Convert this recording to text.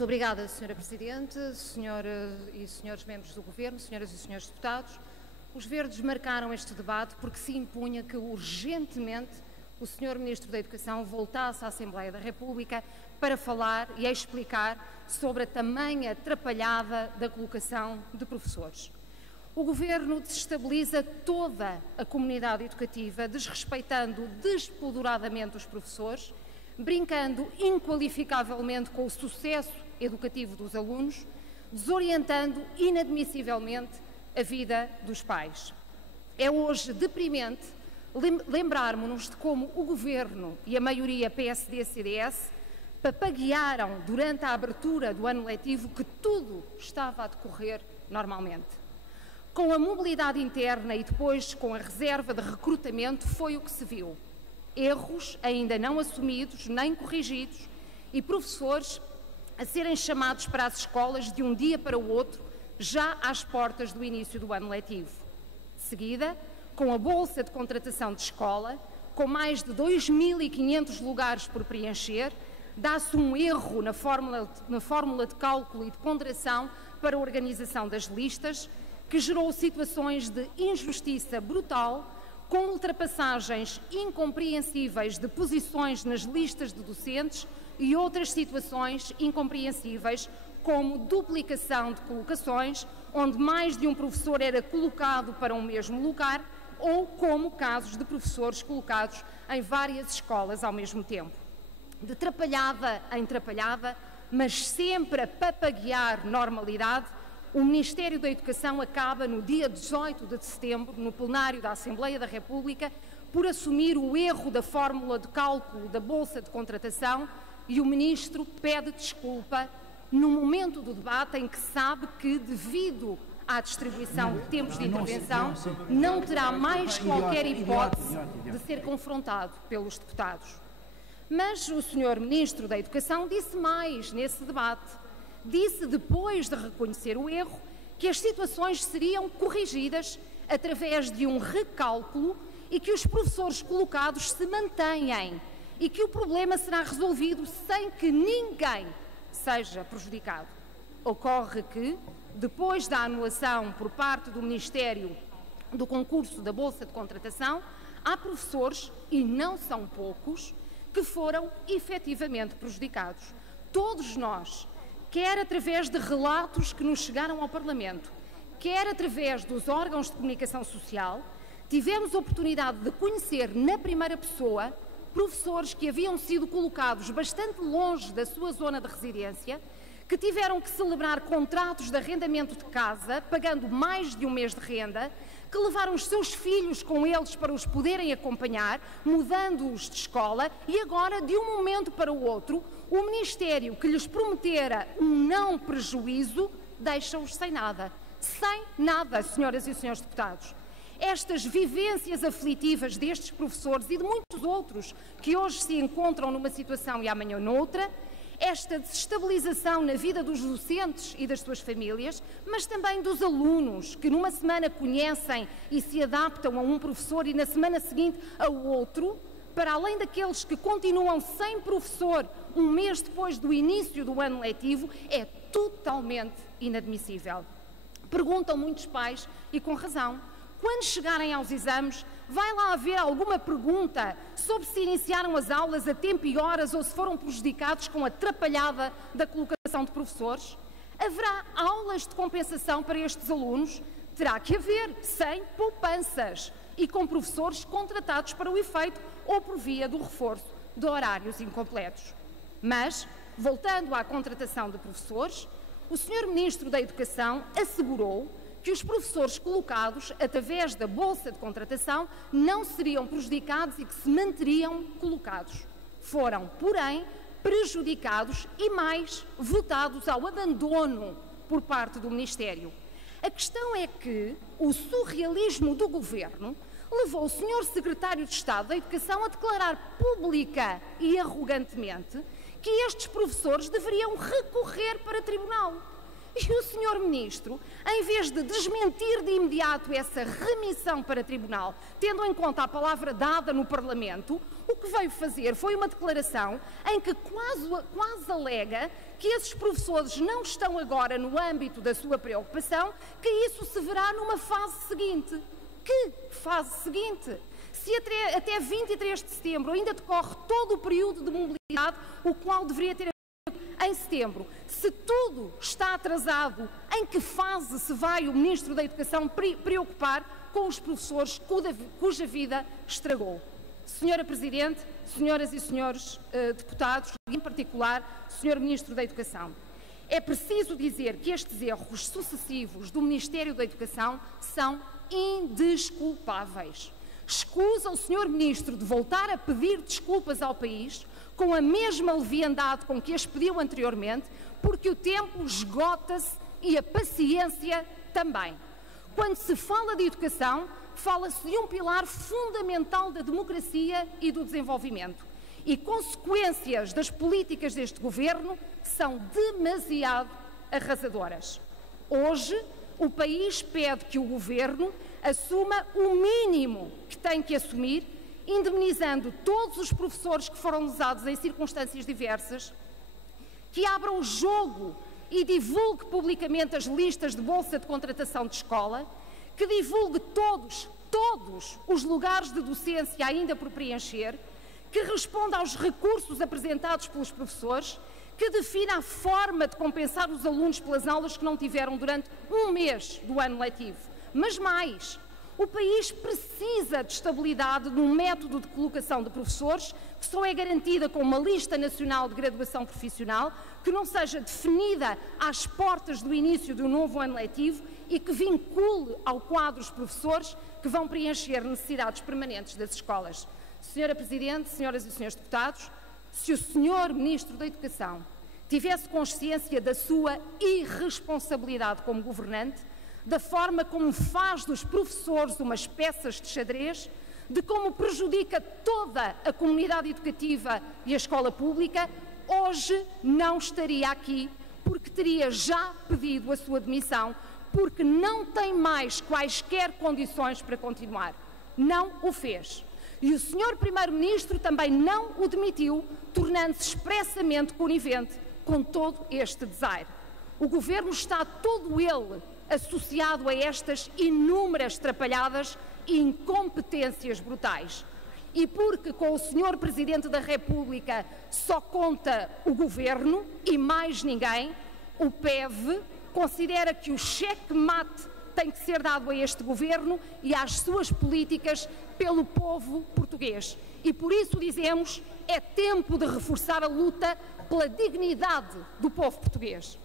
Muito obrigada, Sra. Presidente, Senhora e Senhores Membros do Governo, Senhoras e Senhores Deputados. Os Verdes marcaram este debate porque se impunha que urgentemente o Sr. Ministro da Educação voltasse à Assembleia da República para falar e explicar sobre a tamanha atrapalhada da colocação de professores. O Governo desestabiliza toda a comunidade educativa, desrespeitando despoderadamente os professores, brincando inqualificavelmente com o sucesso educativo dos alunos, desorientando inadmissivelmente a vida dos pais. É hoje deprimente lembrarmos-nos de como o Governo e a maioria PSD-CDS papaguearam durante a abertura do ano letivo que tudo estava a decorrer normalmente. Com a mobilidade interna e depois com a reserva de recrutamento foi o que se viu. Erros ainda não assumidos nem corrigidos e professores a serem chamados para as escolas de um dia para o outro, já às portas do início do ano letivo. De seguida, com a bolsa de contratação de escola, com mais de 2.500 lugares por preencher, dá-se um erro na fórmula de cálculo e de ponderação para a organização das listas, que gerou situações de injustiça brutal, com ultrapassagens incompreensíveis de posições nas listas de docentes e outras situações incompreensíveis, como duplicação de colocações, onde mais de um professor era colocado para um mesmo lugar, ou como casos de professores colocados em várias escolas ao mesmo tempo. De trapalhada em trapalhada, mas sempre a papaguear normalidade, o Ministério da Educação acaba, no dia 18 de setembro, no plenário da Assembleia da República, por assumir o erro da fórmula de cálculo da bolsa de contratação e o Ministro pede desculpa no momento do debate em que sabe que, devido à distribuição de tempos de intervenção, não terá mais qualquer hipótese de ser confrontado pelos deputados. Mas o Sr. Ministro da Educação disse mais nesse debate. Disse, depois de reconhecer o erro, que as situações seriam corrigidas através de um recálculo e que os professores colocados se mantêm e que o problema será resolvido sem que ninguém seja prejudicado. Ocorre que, depois da anulação por parte do Ministério do concurso da Bolsa de Contratação, há professores, e não são poucos, que foram efetivamente prejudicados. Todos nós, quer através de relatos que nos chegaram ao Parlamento, quer através dos órgãos de comunicação social, tivemos a oportunidade de conhecer na primeira pessoa professores que haviam sido colocados bastante longe da sua zona de residência, que tiveram que celebrar contratos de arrendamento de casa, pagando mais de um mês de renda, que levaram os seus filhos com eles para os poderem acompanhar, mudando-os de escola, e agora, de um momento para o outro, o Ministério que lhes prometera um não prejuízo, deixa-os sem nada. Sem nada, senhoras e senhores deputados. Estas vivências aflitivas destes professores e de muitos outros que hoje se encontram numa situação e amanhã noutra, esta desestabilização na vida dos docentes e das suas famílias, mas também dos alunos, que numa semana conhecem e se adaptam a um professor e na semana seguinte ao outro, para além daqueles que continuam sem professor um mês depois do início do ano letivo, é totalmente inadmissível. Perguntam muitos pais, e com razão, quando chegarem aos exames, vai lá haver alguma pergunta sobre se iniciaram as aulas a tempo e horas ou se foram prejudicados com a atrapalhada da colocação de professores? Haverá aulas de compensação para estes alunos? Terá que haver, sem poupanças e com professores contratados para o efeito ou por via do reforço de horários incompletos. Mas, voltando à contratação de professores, o Sr. Ministro da Educação assegurou que os professores colocados através da Bolsa de Contratação não seriam prejudicados e que se manteriam colocados. Foram, porém, prejudicados e mais votados ao abandono por parte do Ministério. A questão é que o surrealismo do Governo levou o Sr. Secretário de Estado da Educação a declarar pública e arrogantemente que estes professores deveriam recorrer para tribunal. E o senhor Ministro, em vez de desmentir de imediato essa remissão para tribunal, tendo em conta a palavra dada no Parlamento, o que veio fazer foi uma declaração em que quase alega que esses professores não estão agora no âmbito da sua preocupação, que isso se verá numa fase seguinte. Que fase seguinte? Se até 23 de setembro ainda decorre todo o período de mobilidade, o qual deveria ter em setembro. Se tudo está atrasado, em que fase se vai o Ministro da Educação preocupar com os professores cuja vida estragou? Senhora Presidente, senhoras e senhores deputados, e em particular, Senhor Ministro da Educação, é preciso dizer que estes erros sucessivos do Ministério da Educação são indesculpáveis. Escusa o Senhor Ministro de voltar a pedir desculpas ao país com a mesma leviandade com que as pediu anteriormente, porque o tempo esgota-se e a paciência também. Quando se fala de educação, fala-se de um pilar fundamental da democracia e do desenvolvimento. E consequências das políticas deste governo são demasiado arrasadoras. Hoje, o país pede que o governo assuma o mínimo que tem que assumir, indemnizando todos os professores que foram lesados em circunstâncias diversas, que abra o jogo e divulgue publicamente as listas de bolsa de contratação de escola, que divulgue todos os lugares de docência ainda por preencher, que responda aos recursos apresentados pelos professores, que defina a forma de compensar os alunos pelas aulas que não tiveram durante um mês do ano letivo. Mas mais, o país precisa de estabilidade no método de colocação de professores, que só é garantida com uma lista nacional de graduação profissional, que não seja definida às portas do início do novo ano letivo e que vincule ao quadro os professores que vão preencher necessidades permanentes das escolas. Senhora Presidente, senhoras e senhores deputados, se o Senhor Ministro da Educação tivesse consciência da sua irresponsabilidade como governante, da forma como faz dos professores umas peças de xadrez, de como prejudica toda a comunidade educativa e a escola pública, hoje não estaria aqui, porque teria já pedido a sua demissão, porque não tem mais quaisquer condições para continuar. Não o fez. E o Sr. Primeiro-Ministro também não o demitiu, tornando-se expressamente conivente com todo este desaire. O Governo está todo ele associado a estas inúmeras trapalhadas e incompetências brutais. E porque com o Sr. Presidente da República só conta o Governo e mais ninguém, o PEV considera que o cheque-mate tem que ser dado a este Governo e às suas políticas pelo povo português. E por isso dizemos, é tempo de reforçar a luta pela dignidade do povo português.